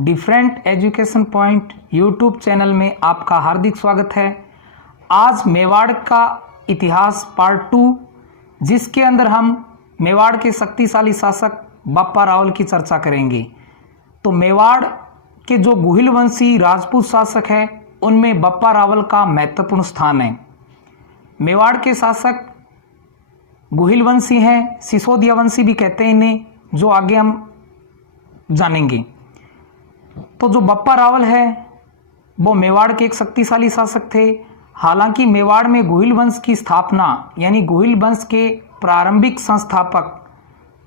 Different education point YouTube channel में आपका हार्दिक स्वागत है। आज मेवाड़ का इतिहास पार्ट 2, जिसके अंदर हम मेवाड़ के शक्तिशाली शासक बप्पा रावल की चर्चा करेंगे। तो मेवाड़ के जो गुहिल वंशी राजपूत शासक हैं, उनमें बप्पा रावल का महत्वपूर्ण स्थान है। मेवाड़ के शासक गुहिल वंशी हैं, सिसोदिया वंशी भी कहते हैं इन्हें, जो आगे हम जानेंगे। तो जो बप्पा रावल है वो मेवाड़ के एक शक्तिशाली शासक थे। हालांकि मेवाड़ में गुहिल वंश की स्थापना यानी गुहिल वंश के प्रारंभिक संस्थापक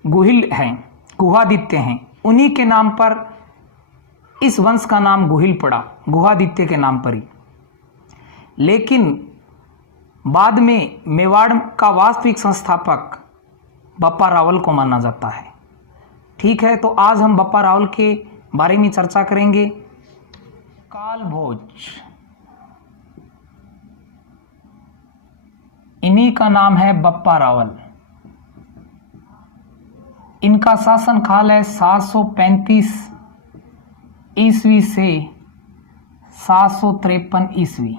गुहिल हैं, गुहादित्य हैं। उन्हीं के नाम पर इस वंश का नाम गुहिल पड़ा, गुहादित्य के नाम पर ही। लेकिन बाद में मेवाड़ का वास्तविक संस्थापक बप्पा रावल को माना जाता है। ठीक है, तो आज हम बप्पा रावल के बारे में चर्चा करेंगे। काल भोज, इन्हीं का नाम है बप्पा रावल। इनका शासन काल है 735 ईस्वी से 753 ईस्वी।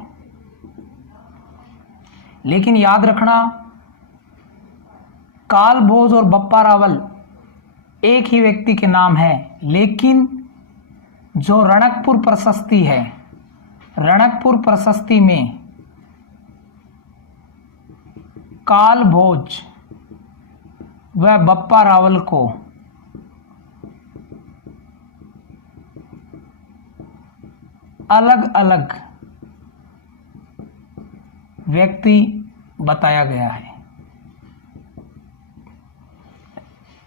लेकिन याद रखना, काल भोज और बप्पा रावल एक ही व्यक्ति के नाम है, लेकिन जो रणकपुर प्रशस्ति है, रणकपुर प्रशस्ति में काल भोज व बप्पा रावल को अलग अलग व्यक्ति बताया गया है।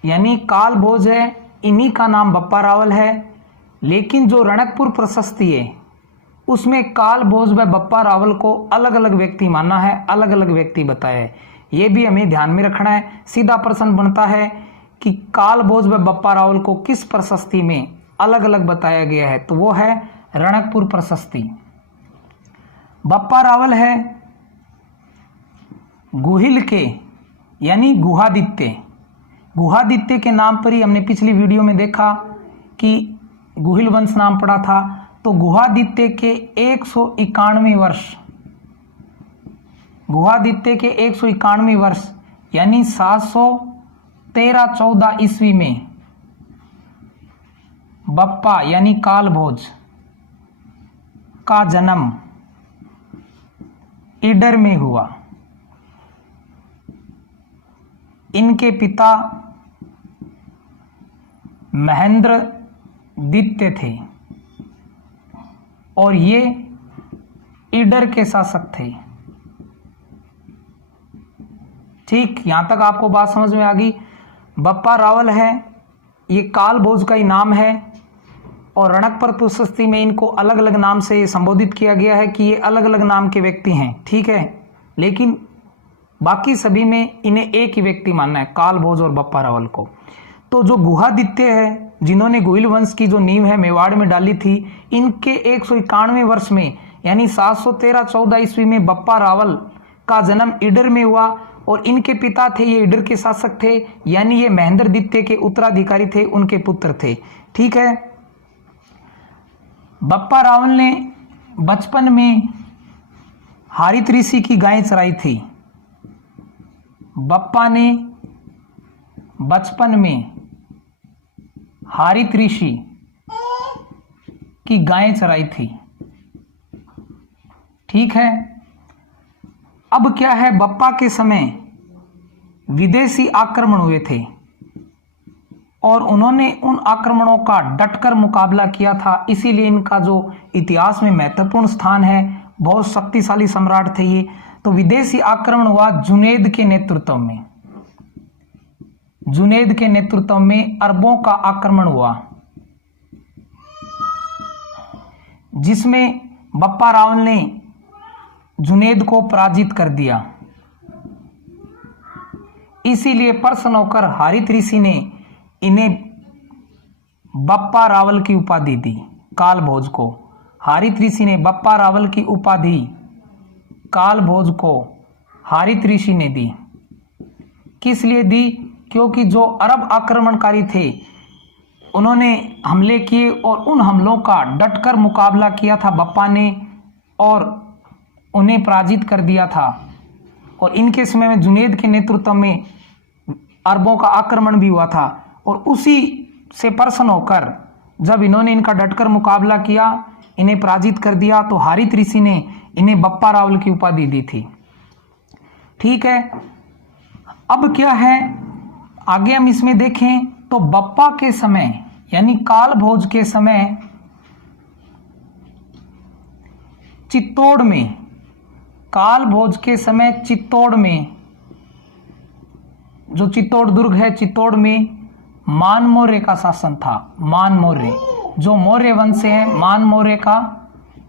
यानी काल भोज है, इन्हीं का नाम बप्पा रावल है, लेकिन जो रणकपुर प्रशस्ति है उसमें काल भोज व बप्पा रावल को अलग अलग व्यक्ति माना है, अलग अलग व्यक्ति बताया है। ये भी हमें ध्यान में रखना है। सीधा प्रश्न बनता है कि काल भोज व बप्पा रावल को किस प्रशस्ति में अलग अलग बताया गया है, तो वो है रणकपुर प्रशस्ति। बप्पा रावल है गुहिल के यानी गुहादित्य, गुहादित्य के नाम पर ही हमने पिछली वीडियो में देखा कि गुहिल वंश नाम पड़ा था। तो गुहादित्य के 191वें वर्ष, गुहादित्य के 191वें वर्ष यानी 713-14 ईस्वी में बप्पा यानी काल भोज का जन्म ईडर में हुआ। इनके पिता महेंद्र दित्य थे और ये ईडर के शासक थे। ठीक, यहां तक आपको बात समझ में आ गई। बप्पा रावल है, ये काल भोज का ही नाम है और रणकपुर प्रशस्ति में इनको अलग अलग नाम से संबोधित किया गया है कि ये अलग अलग नाम के व्यक्ति हैं। ठीक है, लेकिन बाकी सभी में इन्हें एक ही व्यक्ति मानना है, काल भोज और बप्पा रावल को। तो जो गुहादित्य है, जिन्होंने गुहिल वंश की जो नींव है मेवाड़ में डाली थी, इनके 191वें वर्ष में यानी 713-14 ईस्वी में बप्पा रावल का जन्म ईडर में हुआ और इनके पिता थे, ये ईडर के शासक थे, यानी ये महेंद्र दित्य के उत्तराधिकारी थे, उनके पुत्र थे। ठीक है, बप्पा रावल ने बचपन में हारित ऋषि की गायें चराई थी। बप्पा ने बचपन में हारित ऋषि की गायें चराई थी। ठीक है, अब क्या है, बप्पा के समय विदेशी आक्रमण हुए थे और उन्होंने उन आक्रमणों का डटकर मुकाबला किया था। इसीलिए इनका जो इतिहास में महत्वपूर्ण स्थान है, बहुत शक्तिशाली सम्राट थे ये। तो विदेशी आक्रमण हुआ जुनैद के नेतृत्व में, जुनैद के नेतृत्व में अरबों का आक्रमण हुआ, जिसमें बप्पा रावल ने जुनैद को पराजित कर दिया। इसीलिए प्रसन्न होकर हारित ऋषि ने इन्हें बप्पा रावल की उपाधि दी, काल भोज को। हारित ऋषि ने बप्पा रावल की उपाधि काल भोज को हारित ऋषि ने दी। किस लिए दी? क्योंकि जो अरब आक्रमणकारी थे उन्होंने हमले किए और उन हमलों का डटकर मुकाबला किया था बप्पा ने और उन्हें पराजित कर दिया था। और इनके समय में जुनेद के नेतृत्व में अरबों का आक्रमण भी हुआ था और उसी से प्रसन्न होकर जब इन्होंने इनका डटकर मुकाबला किया, इन्हें पराजित कर दिया, तो हारित ऋषि ने इन्हें बप्पा रावल की उपाधि दी थी। ठीक है, अब क्या है आगे हम इसमें देखें तो बप्पा के समय यानी काल भोज के समय चित्तौड़ में, काल भोज के समय चित्तौड़ में, जो चित्तौड़ दुर्ग है, चित्तौड़ में मान मौर्य का शासन था। मान मौर्य, जो मौर्य वंश से है, मान मौर्य का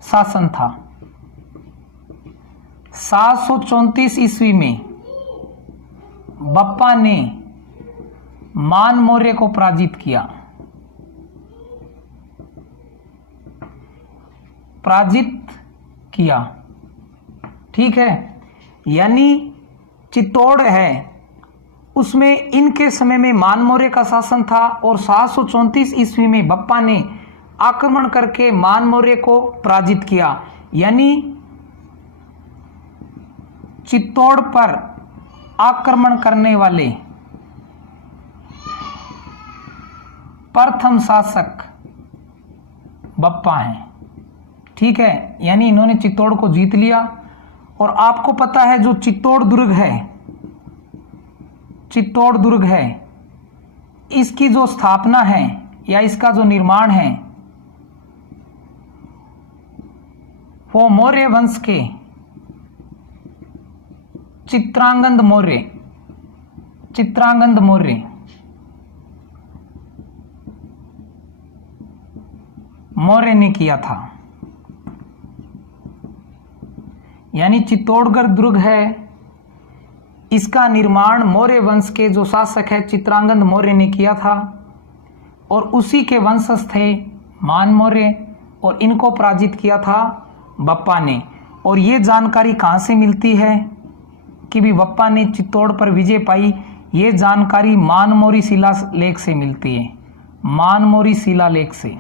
शासन था। 734 ईस्वी में बप्पा ने मान मौर्य को पराजित किया। ठीक है, यानी चित्तौड़ है उसमें इनके समय में मान मौर्य का शासन था और 734 ईस्वी में बप्पा ने आक्रमण करके मान मौर्य को पराजित किया। यानी चित्तौड़ पर आक्रमण करने वाले प्रथम शासक बप्पा हैं। ठीक है, यानी इन्होंने चित्तौड़ को जीत लिया। और आपको पता है जो चित्तौड़ दुर्ग है, इसकी जो स्थापना है या इसका जो निर्माण है वो मौर्य वंश के चित्रांगद मौर्य ने किया था। यानी चित्तौड़गढ़ दुर्ग है, इसका निर्माण मौर्य वंश के जो शासक है चित्रांगद मौर्य ने किया था और उसी के वंशज थे मान मौर्य और इनको पराजित किया था बप्पा ने। और ये जानकारी कहाँ से मिलती है कि भी बप्पा ने चित्तौड़ पर विजय पाई? ये जानकारी मानमोरी शिलालेख से मिलती है, मानमोरी शिलालेख से,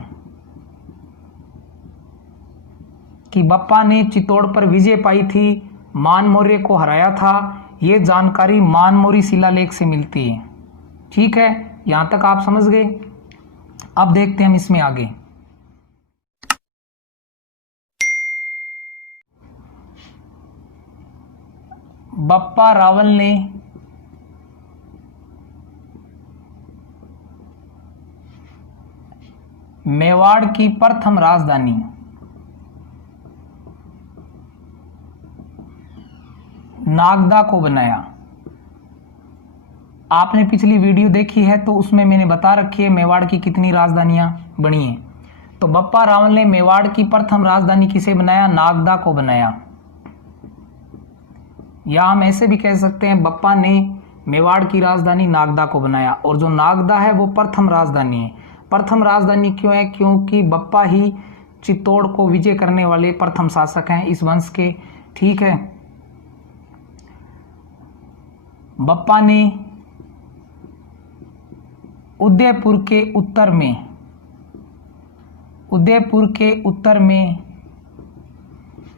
कि बप्पा ने चित्तौड़ पर विजय पाई थी, मान मौर्य को हराया था। ये जानकारी मानमोरी शिलालेख से मिलती है। ठीक है, यहां तक आप समझ गए। अब देखते हैं हम इसमें आगे। बप्पा रावल ने मेवाड़ की प्रथम राजधानी नागदा को बनाया। आपने पिछली वीडियो देखी है तो उसमें मैंने बता रखी है मेवाड़ की कितनी राजधानियां बनी हैं। तो बप्पा रावल ने मेवाड़ की प्रथम राजधानी किसे बनाया? नागदा को बनाया। या हम ऐसे भी कह सकते हैं बप्पा ने मेवाड़ की राजधानी नागदा को बनाया। और जो नागदा है वो प्रथम राजधानी है। प्रथम राजधानी क्यों है? क्योंकि बप्पा ही चित्तौड़ को विजय करने वाले प्रथम शासक हैं इस वंश के। ठीक है, बप्पा ने उदयपुर के उत्तर में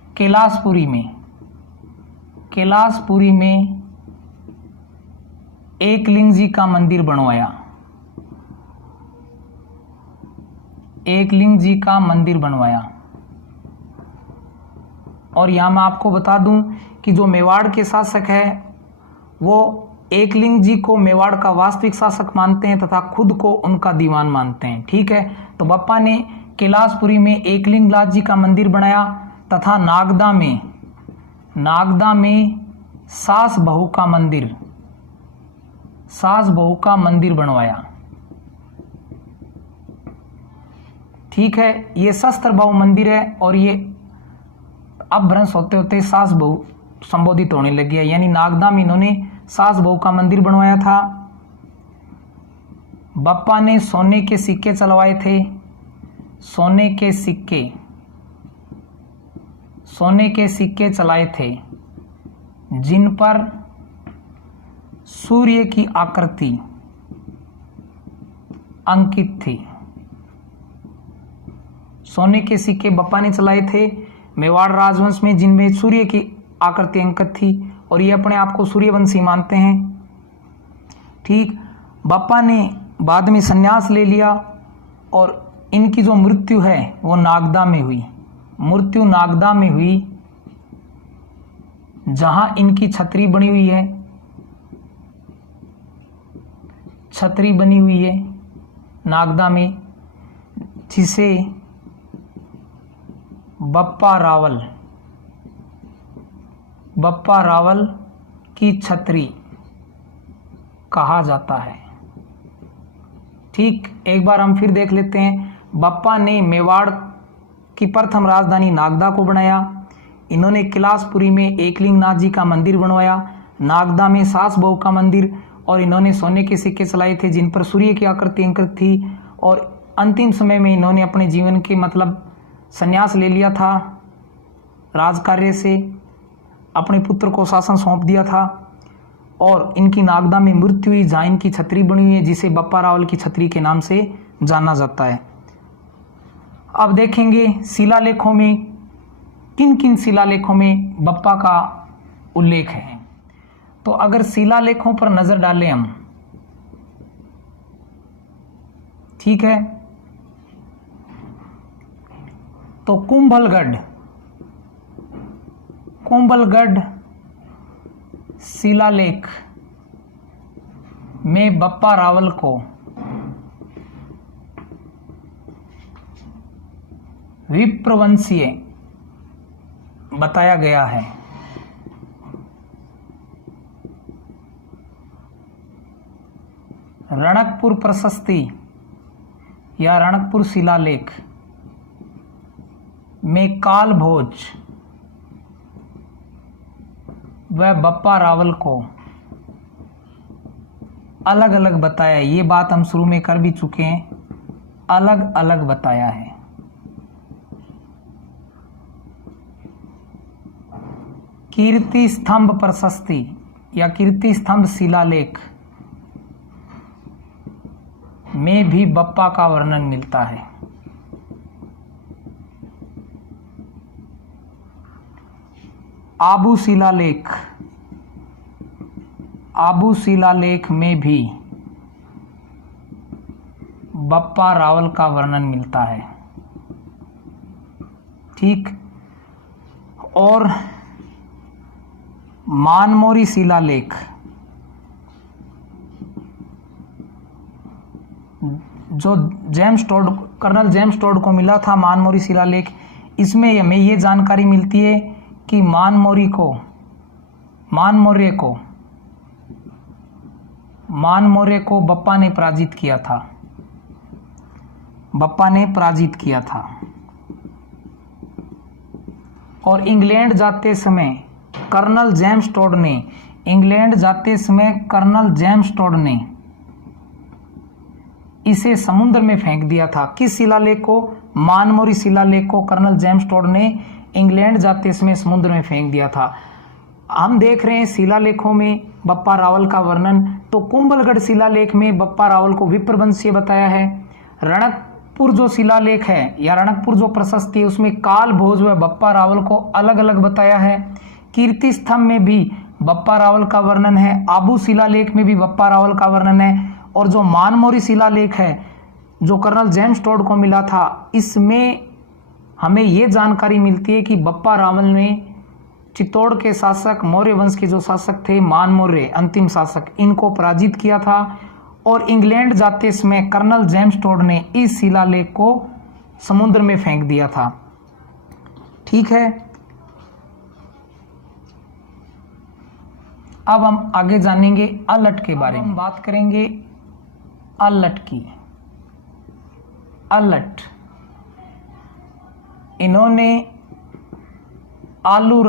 कैलाशपुरी में एकलिंग जी का मंदिर बनवाया। और यहां मैं आपको बता दूं कि जो मेवाड़ के शासक है वो एकलिंग जी को मेवाड़ का वास्तविक शासक मानते हैं तथा खुद को उनका दीवान मानते हैं। ठीक है, तो बप्पा ने कैलाशपुरी में एकलिंग लाल जी का मंदिर बनाया तथा नागदा में सास बहू का मंदिर बनवाया। ठीक है, ये शस्त्र बहु मंदिर है और ये अब भ्रंश होते होते सास बहू संबोधित होने लग गया। यानी नागदा में इन्होंने सास बहू का मंदिर बनवाया था। बप्पा ने सोने के सिक्के चलवाए थे। सोने के सिक्के चलाए थे जिन पर सूर्य की आकृति अंकित थी। सोने के सिक्के बप्पा ने चलाए थे मेवाड़ राजवंश में, जिनमें सूर्य की आकृति अंकित थी और ये अपने आप को सूर्यवंशी मानते हैं। ठीक, बप्पा ने बाद में संन्यास ले लिया और इनकी जो मृत्यु है वो नागदा में हुई। मृत्यु नागदा में हुई, जहां इनकी छतरी बनी हुई है, छतरी बनी हुई है नागदा में, जिसे बप्पा रावल की छतरी कहा जाता है। ठीक, एक बार हम फिर देख लेते हैं। बप्पा ने मेवाड़ की प्रथम राजधानी नागदा को बनाया। इन्होंने कैलाशपुरी में एकलिंग नाथ जी का मंदिर बनवाया, नागदा में सास बहू का मंदिर, और इन्होंने सोने के सिक्के चलाए थे जिन पर सूर्य की आकृति अंकित थी। और अंतिम समय में इन्होंने अपने जीवन के मतलब संन्यास ले लिया था, राजकार्य से अपने पुत्र को शासन सौंप दिया था और इनकी नागदा में मृत्यु हुई, जहाँ इनकी छतरी बनी हुई है जिसे बप्पा रावल की छतरी के नाम से जाना जाता है। अब देखेंगे शिलालेखों में किन किन शिलालेखों में बप्पा का उल्लेख है। तो अगर शिलालेखों पर नजर डालें हम, ठीक है, तो कुंभलगढ़ शिलालेख में बप्पा रावल को विप्रवंशीय बताया गया है। रणकपुर प्रशस्ति या रणकपुर शिलालेख में काल भोज व बप्पा रावल को अलग अलग बताया। ये बात हम शुरू में कर भी चुके हैं, अलग अलग बताया है। कीर्ति स्तंभ प्रशस्ति या कीर्ति स्तंभ शिलालेख में भी बप्पा का वर्णन मिलता है। आबू शिलालेख में भी बप्पा रावल का वर्णन मिलता है। ठीक, और मानमोरी शिलालेख जो कर्नल जेम्स टोड को मिला था, मानमोरी शिलालेख, इसमें हमें ये जानकारी मिलती है कि मानमौर्य को बप्पा ने पराजित किया था। और इंग्लैंड जाते समय कर्नल जेम्स टोड ने इसे समुद्र में फेंक दिया था। किस शिलालेख को? मानमोरी शिलालेख को कर्नल जेम्स टोड ने इंग्लैंड जाते समय समुद्र में फेंक दिया था। हम देख रहे हैं शिलालेखों में बप्पा रावल का वर्णन। तो कुंभलगढ़ शिलालेख में बप्पा रावल को विप्रवंशीय बताया है। रणकपुर जो शिलालेख है या रणकपुर जो प्रशस्ति है उसमें काल भोज व बप्पा रावल को अलग अलग बताया है। कीर्ति स्तंभ में भी बप्पा रावल का वर्णन है। आबू शिलालेख में भी बप्पा रावल का वर्णन है। और जो मानमोरी शिलालेख है जो कर्नल जेम्स टोड को मिला था, इसमें हमें यह जानकारी मिलती है कि बप्पा रावल ने चित्तौड़ के शासक, मौर्य वंश के जो शासक थे, मानमौर्य अंतिम शासक, इनको पराजित किया था। और इंग्लैंड जाते समय कर्नल जेम्स टोड ने इस शिलालेख को समुद्र में फेंक दिया था। ठीक है, अब हम आगे जानेंगे अलट के बारे में। हम बात करेंगे अलट की। अलट, इन्होंने आलू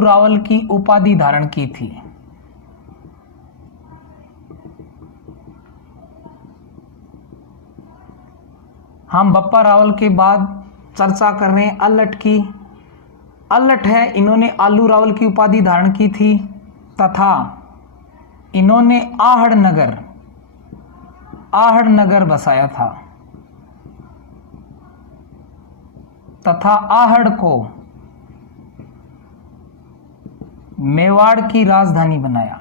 रावल की उपाधि धारण की थी। हम बप्पा रावल के बाद चर्चा कर रहे हैं अलट की। अलट है, इन्होंने आलू रावल की उपाधि धारण की थी तथा इन्होंने आहड़ नगर बसाया था। तथा आहड़ को मेवाड़ की राजधानी बनाया।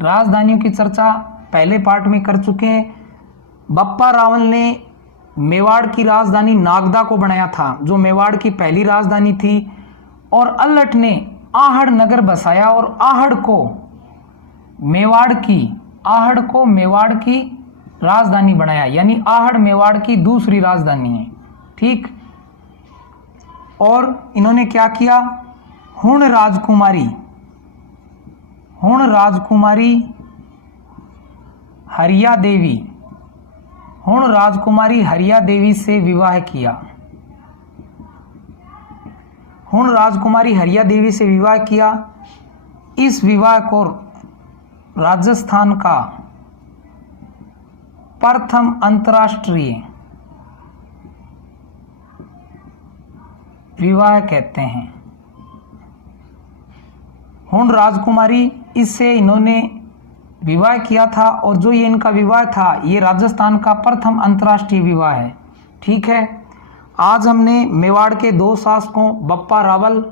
राजधानियों की चर्चा पहले पार्ट में कर चुके हैं। बप्पा रावल ने मेवाड़ की राजधानी नागदा को बनाया था, जो मेवाड़ की पहली राजधानी थी, और अल्लट ने आहड़ नगर बसाया और आहड़ को मेवाड़ की राजधानी बनाया, यानी आहड़ मेवाड़ की दूसरी राजधानी है। ठीक। और इन्होंने क्या किया, हुण राजकुमारी हरिया देवी से विवाह किया। हुण राजकुमारी हरिया देवी से विवाह किया। इस विवाह को राजस्थान का प्रथम अंतर्राष्ट्रीय विवाह कहते हैं। हुण राजकुमारी, इससे इन्होंने विवाह किया था, और जो ये इनका विवाह था ये राजस्थान का प्रथम अंतर्राष्ट्रीय विवाह है। ठीक है। आज हमने मेवाड़ के दो शासकों बप्पा रावल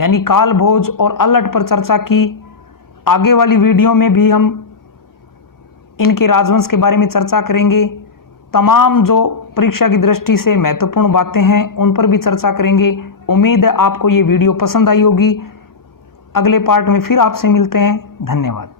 यानी काल भोज और अल्लट पर चर्चा की। आगे वाली वीडियो में भी हम इनके राजवंश के बारे में चर्चा करेंगे। तमाम जो परीक्षा की दृष्टि से महत्वपूर्ण बातें हैं उन पर भी चर्चा करेंगे। उम्मीद है आपको ये वीडियो पसंद आई होगी। अगले पार्ट में फिर आपसे मिलते हैं। धन्यवाद।